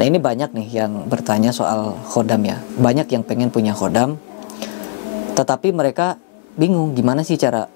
Nah ini banyak nih yang bertanya soal khodam ya. Banyak yang pengen punya khodam, tetapi mereka bingung gimana sih cara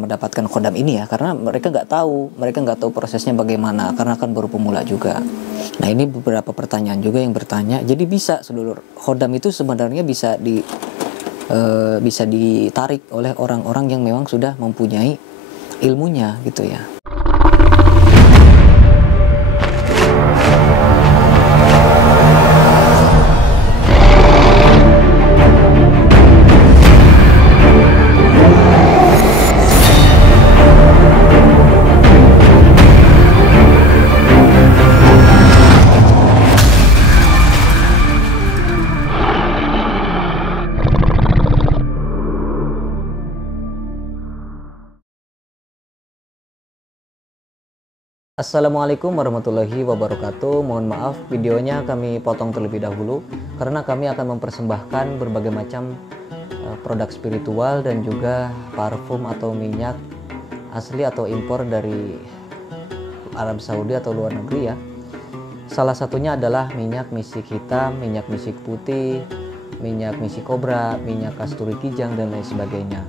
mendapatkan khodam ini ya, karena mereka nggak tahu prosesnya bagaimana, karena kan baru pemula juga. Nah ini beberapa pertanyaan juga yang bertanya. Jadi bisa sedulur, khodam itu sebenarnya bisa ditarik oleh orang-orang yang memang sudah mempunyai ilmunya gitu ya. Assalamualaikum warahmatullahi wabarakatuh. Mohon maaf, videonya kami potong terlebih dahulu karena kami akan mempersembahkan berbagai macam produk spiritual dan juga parfum atau minyak asli atau impor dari Arab Saudi atau luar negeri ya. Salah satunya adalah minyak misik hitam, minyak misik putih, minyak misik kobra, minyak kasturi kijang dan lain sebagainya.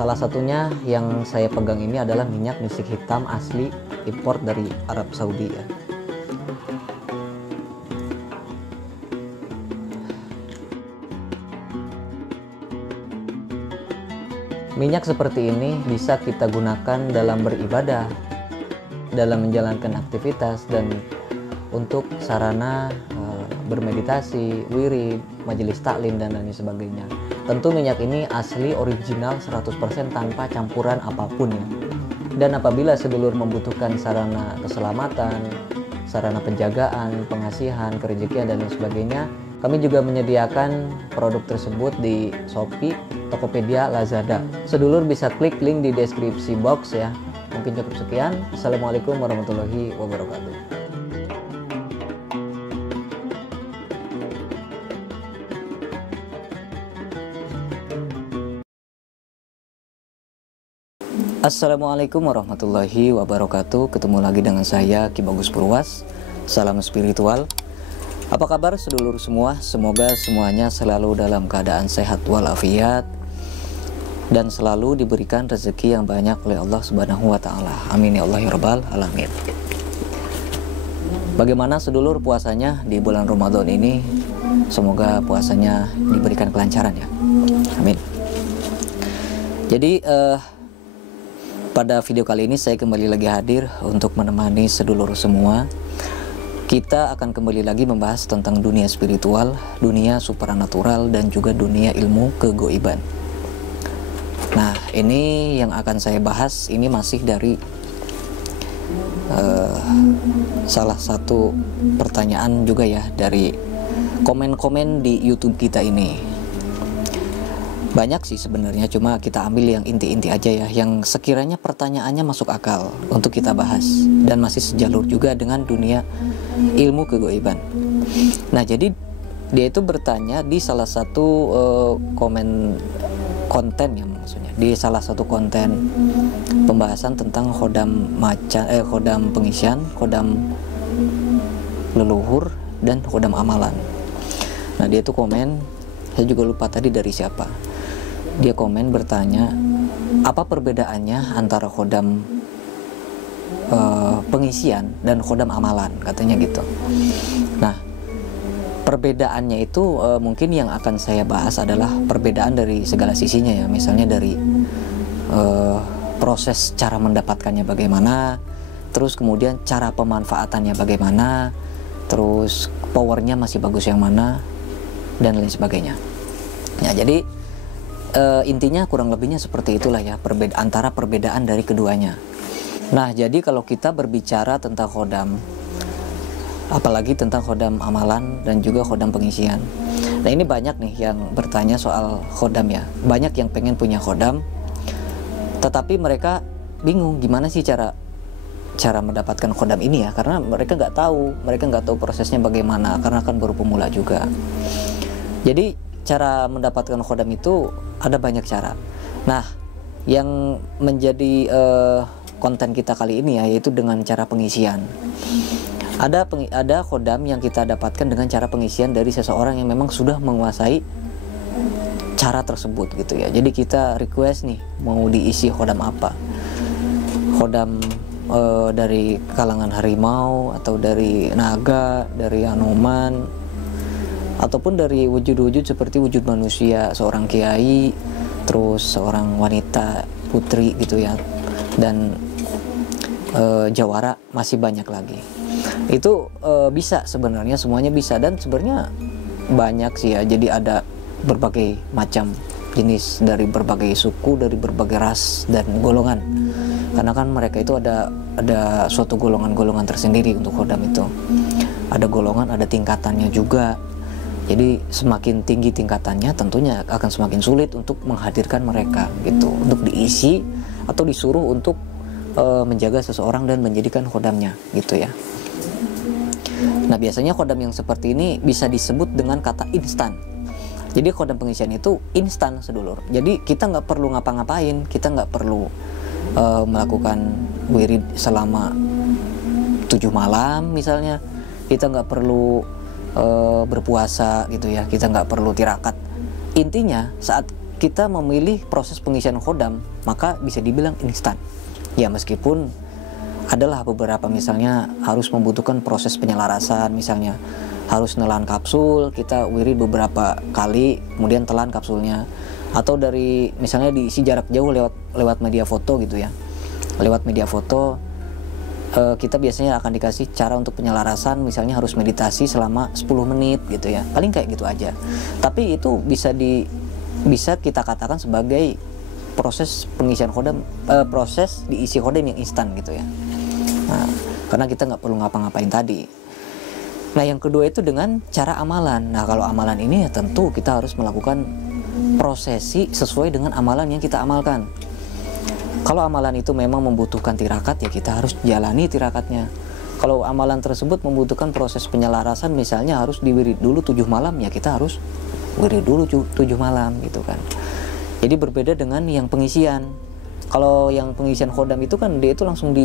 Salah satunya yang saya pegang ini adalah minyak misik hitam asli impor dari Arab Saudi ya. Minyak seperti ini bisa kita gunakan dalam beribadah, dalam menjalankan aktivitas, dan untuk sarana bermeditasi, wirid, majelis taklim dan lain sebagainya. Tentu minyak ini asli original 100% tanpa campuran apapun ya. Dan apabila sedulur membutuhkan sarana keselamatan, sarana penjagaan, pengasihan, kerejekian dan lain sebagainya, kami juga menyediakan produk tersebut di Shopee, Tokopedia, Lazada. Sedulur bisa klik link di deskripsi box ya. Mungkin cukup sekian. Assalamualaikum warahmatullahi wabarakatuh. Assalamualaikum warahmatullahi wabarakatuh. Ketemu lagi dengan saya Ki Bagus Purwas. Salam spiritual. Apa kabar sedulur semua? Semoga semuanya selalu dalam keadaan sehat walafiat dan selalu diberikan rezeki yang banyak oleh Allah Subhanahu wa taala. Amin ya Allah ya rabbal alamin. Bagaimana sedulur puasanya di bulan Ramadan ini? Semoga puasanya diberikan kelancaran ya. Amin. Jadi pada video kali ini saya kembali lagi hadir untuk menemani sedulur semua. Kita akan kembali lagi membahas tentang dunia spiritual, dunia supranatural, dan juga dunia ilmu kegoiban. Nah, ini yang akan saya bahas ini masih dari salah satu pertanyaan juga ya, dari komen-komen di YouTube kita ini. Banyak sih sebenarnya, cuma kita ambil yang inti-inti aja ya, yang sekiranya pertanyaannya masuk akal untuk kita bahas dan masih sejalur juga dengan dunia ilmu kegoiban. Nah, jadi dia itu bertanya di salah satu konten ya, maksudnya di salah satu konten pembahasan tentang khodam khodam pengisian, khodam leluhur dan khodam amalan. Nah, dia itu komen, saya juga lupa tadi dari siapa. Dia komen bertanya, apa perbedaannya antara khodam pengisian dan khodam amalan, katanya gitu. Nah, perbedaannya itu mungkin yang akan saya bahas adalah perbedaan dari segala sisinya ya. Misalnya dari proses cara mendapatkannya bagaimana, terus kemudian cara pemanfaatannya bagaimana, terus powernya masih bagus yang mana, dan lain sebagainya. Ya, jadi intinya kurang lebihnya seperti itulah ya, antara perbedaan dari keduanya. Nah, jadi kalau kita berbicara tentang khodam, apalagi tentang khodam amalan dan juga khodam pengisian. Nah, ini banyak nih yang bertanya soal khodam ya. Banyak yang pengen punya khodam, tetapi mereka bingung gimana sih cara mendapatkan khodam ini ya, karena mereka nggak tahu prosesnya bagaimana, karena kan baru pemula juga. Jadi cara mendapatkan khodam itu ada banyak cara. Nah, yang menjadi konten kita kali ini ya, yaitu dengan cara pengisian. Ada khodam yang kita dapatkan dengan cara pengisian dari seseorang yang memang sudah menguasai cara tersebut gitu ya. Jadi kita request nih mau diisi khodam apa, khodam dari kalangan harimau atau dari naga, dari Anoman, ataupun dari wujud-wujud seperti wujud manusia, seorang kiai, terus seorang wanita putri gitu ya, dan jawara, masih banyak lagi. Itu bisa sebenarnya, semuanya bisa, dan sebenarnya banyak sih ya. Jadi ada berbagai macam jenis dari berbagai suku, dari berbagai ras dan golongan, karena kan mereka itu ada suatu golongan-golongan tersendiri untuk khodam itu. Ada golongan, ada tingkatannya juga. Jadi semakin tinggi tingkatannya tentunya akan semakin sulit untuk menghadirkan mereka gitu, untuk diisi atau disuruh untuk menjaga seseorang dan menjadikan khodamnya gitu ya. Nah, biasanya khodam yang seperti ini bisa disebut dengan kata instan. Jadi khodam pengisian itu instan sedulur. Jadi kita nggak perlu ngapa-ngapain, kita nggak perlu melakukan wirid selama 7 malam misalnya. Kita nggak perlu berpuasa gitu ya, kita nggak perlu tirakat. Intinya saat kita memilih proses pengisian khodam, maka bisa dibilang instan. Ya meskipun adalah beberapa misalnya harus membutuhkan proses penyelarasan, misalnya harus nelan kapsul, kita wirid beberapa kali kemudian telan kapsulnya, atau dari misalnya diisi jarak jauh lewat media foto gitu ya. Lewat media foto kita biasanya akan dikasih cara untuk penyelarasan, misalnya harus meditasi selama 10 menit gitu ya, paling kayak gitu aja. Tapi itu bisa kita katakan sebagai proses pengisian khodam, proses diisi khodam yang instan gitu ya. Nah, karena kita nggak perlu ngapa-ngapain tadi. Nah, yang kedua itu dengan cara amalan. Nah, kalau amalan ini ya tentu kita harus melakukan prosesi sesuai dengan amalan yang kita amalkan. Kalau amalan itu memang membutuhkan tirakat, ya kita harus jalani tirakatnya. Kalau amalan tersebut membutuhkan proses penyelarasan, misalnya harus diwirid dulu 7 malam, ya kita harus wirid dulu 7 malam gitu kan. Jadi berbeda dengan yang pengisian. Kalau yang pengisian khodam itu kan dia itu langsung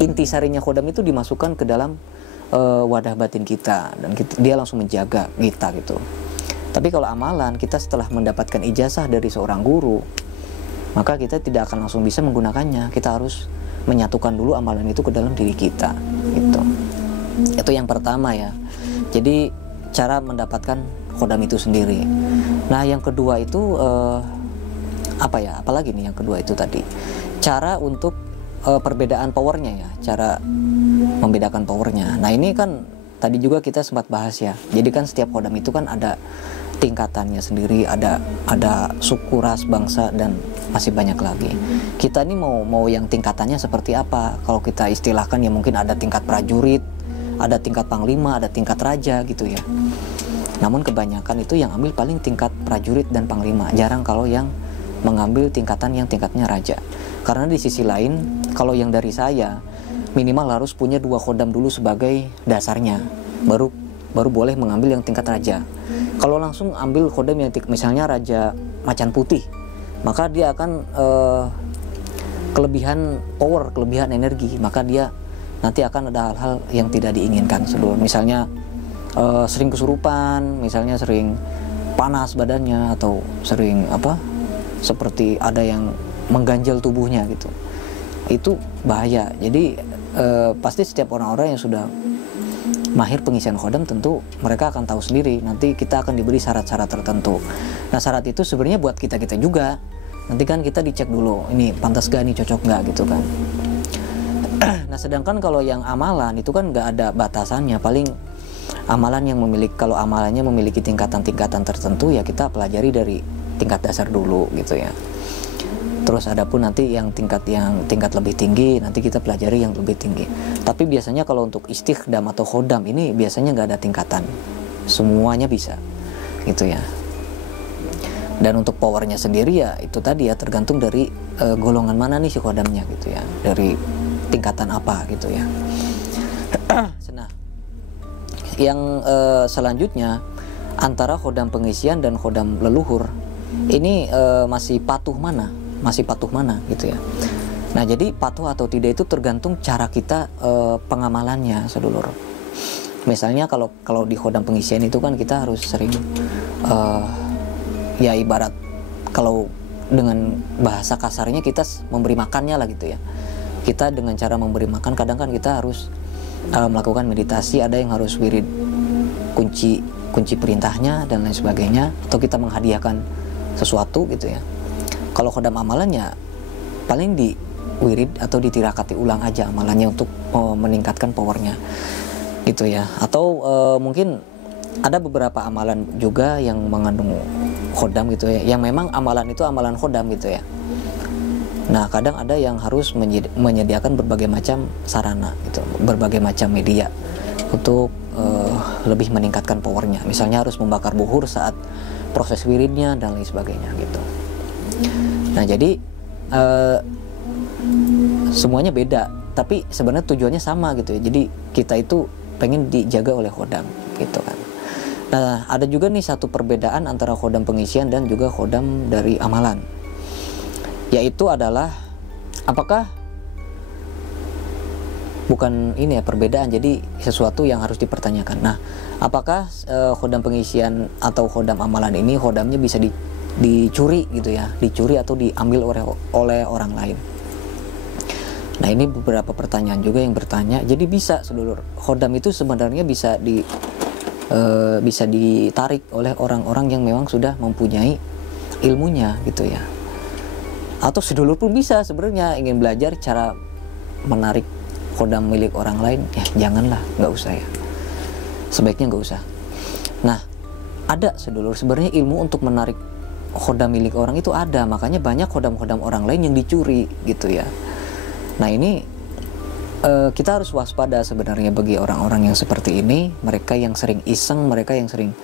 intisarinya khodam itu dimasukkan ke dalam wadah batin kita, dan dia langsung menjaga kita gitu. Tapi kalau amalan, kita setelah mendapatkan ijazah dari seorang guru, maka kita tidak akan langsung bisa menggunakannya. Kita harus menyatukan dulu amalan itu ke dalam diri kita gitu. Itu yang pertama ya. Jadi cara mendapatkan khodam itu sendiri. Nah, yang kedua itu apalagi nih yang kedua itu tadi, cara untuk perbedaan powernya ya, cara membedakan powernya. Nah, ini kan tadi juga kita sempat bahas ya. Jadi kan setiap khodam itu kan ada tingkatannya sendiri, ada suku, ras, bangsa, dan masih banyak lagi. Kita ini mau yang tingkatannya seperti apa? Kalau kita istilahkan ya mungkin ada tingkat prajurit, ada tingkat panglima, ada tingkat raja gitu ya. Namun kebanyakan itu yang ambil paling tingkat prajurit dan panglima. Jarang kalau yang mengambil tingkatan yang tingkatnya raja. Karena di sisi lain, kalau yang dari saya minimal harus punya 2 khodam dulu sebagai dasarnya, baru boleh mengambil yang tingkat raja. Kalau langsung ambil khodam yang misalnya Raja Macan Putih, maka dia akan kelebihan power, kelebihan energi, maka dia nanti akan ada hal-hal yang tidak diinginkan sebelum, misalnya sering kesurupan, misalnya sering panas badannya, atau sering seperti ada yang mengganjal tubuhnya gitu. Itu bahaya. Jadi pasti setiap orang-orang yang sudah mahir pengisian khodam, tentu mereka akan tahu sendiri. Nanti kita akan diberi syarat-syarat tertentu. Nah, syarat itu sebenarnya buat kita juga. Nanti kan kita dicek dulu, ini pantas gak, ini cocok gak gitu kan. Nah, sedangkan kalau yang amalan itu kan nggak ada batasannya. Paling amalan yang kalau amalannya memiliki tingkatan-tingkatan tertentu, ya kita pelajari dari tingkat dasar dulu gitu ya. Terus adapun nanti yang tingkat lebih tinggi, nanti kita pelajari yang lebih tinggi. Tapi biasanya kalau untuk istikhdam atau khodam ini biasanya nggak ada tingkatan, semuanya bisa gitu ya. Dan untuk powernya sendiri ya itu tadi ya, tergantung dari golongan mana nih si khodamnya gitu ya, dari tingkatan apa gitu ya. Nah, yang selanjutnya antara khodam pengisian dan khodam leluhur ini masih patuh mana? masih patuh mana gitu ya. Nah, jadi patuh atau tidak itu tergantung cara kita pengamalannya, sedulur. Misalnya kalau di khodam pengisian itu kan kita harus sering ya ibarat kalau dengan bahasa kasarnya kita memberi makannya lah gitu ya. Kita dengan cara memberi makan kadang kan kita harus melakukan meditasi, ada yang harus wirid kunci perintahnya dan lain sebagainya, atau kita menghadiahkan sesuatu gitu ya. Kalau khodam amalannya paling di wirid atau ditirakati ulang aja amalannya untuk meningkatkan powernya gitu ya. Atau mungkin ada beberapa amalan juga yang mengandung khodam gitu ya, yang memang amalan itu amalan khodam gitu ya. Nah, kadang ada yang harus menyediakan berbagai macam sarana gitu, berbagai macam media untuk lebih meningkatkan powernya. Misalnya harus membakar buhur saat proses wiridnya dan lain sebagainya gitu. Nah, jadi semuanya beda, tapi sebenarnya tujuannya sama gitu ya. Jadi kita itu pengen dijaga oleh khodam gitu kan. Nah, ada juga nih satu perbedaan antara khodam pengisian dan juga khodam dari amalan, yaitu adalah apakah bukan ini ya perbedaan, jadi sesuatu yang harus dipertanyakan. Nah, apakah khodam pengisian atau khodam amalan ini khodamnya bisa dicuri gitu ya, dicuri atau diambil oleh orang lain? Nah, ini beberapa pertanyaan juga yang bertanya. Jadi bisa, sedulur, khodam itu sebenarnya bisa ditarik oleh orang-orang yang memang sudah mempunyai ilmunya gitu ya. Atau sedulur pun bisa sebenarnya ingin belajar cara menarik khodam milik orang lain, ya janganlah, nggak usah ya. Sebaiknya nggak usah. Nah, ada sedulur sebenarnya ilmu untuk menarik khodam milik orang itu ada, makanya banyak khodam-khodam orang lain yang dicuri gitu ya. Nah, ini kita harus waspada sebenarnya bagi orang-orang yang seperti ini, mereka yang sering iseng, mereka yang sering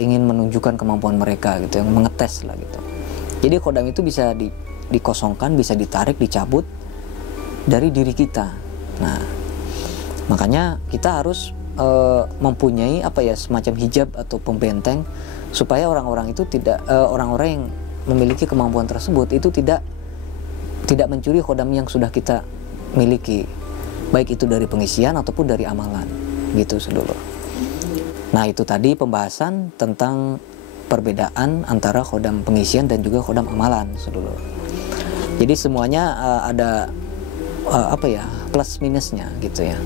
ingin menunjukkan kemampuan mereka gitu, yang mengetes lah gitu. Jadi khodam itu bisa dikosongkan, bisa ditarik, dicabut dari diri kita. Nah, makanya kita harus mempunyai apa ya, semacam hijab atau pembenteng supaya orang-orang itu tidak orang-orang yang memiliki kemampuan tersebut itu tidak mencuri khodam yang sudah kita miliki, baik itu dari pengisian ataupun dari amalan gitu, sedulur. Nah, itu tadi pembahasan tentang perbedaan antara khodam pengisian dan juga khodam amalan, sedulur. Jadi semuanya ada apa ya, plus minusnya gitu ya.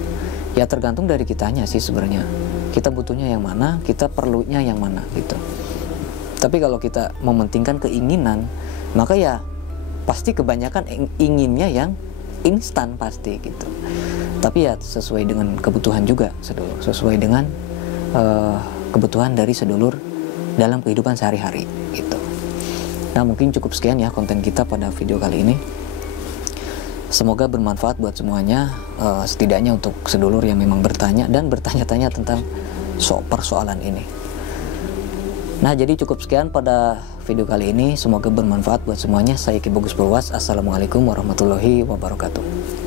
Ya tergantung dari kitanya sih sebenarnya. Kita butuhnya yang mana, kita perlunya yang mana gitu. Tapi kalau kita mementingkan keinginan, maka ya pasti kebanyakan inginnya yang instan pasti gitu. Tapi ya sesuai dengan kebutuhan juga, sedulur, sesuai dengan kebutuhan dari sedulur dalam kehidupan sehari-hari gitu. Nah, mungkin cukup sekian ya konten kita pada video kali ini. Semoga bermanfaat buat semuanya, setidaknya untuk sedulur yang memang bertanya dan bertanya-tanya tentang persoalan ini. Nah, jadi cukup sekian pada video kali ini. Semoga bermanfaat buat semuanya. Saya Ki Bagus Purwas. Assalamualaikum warahmatullahi wabarakatuh.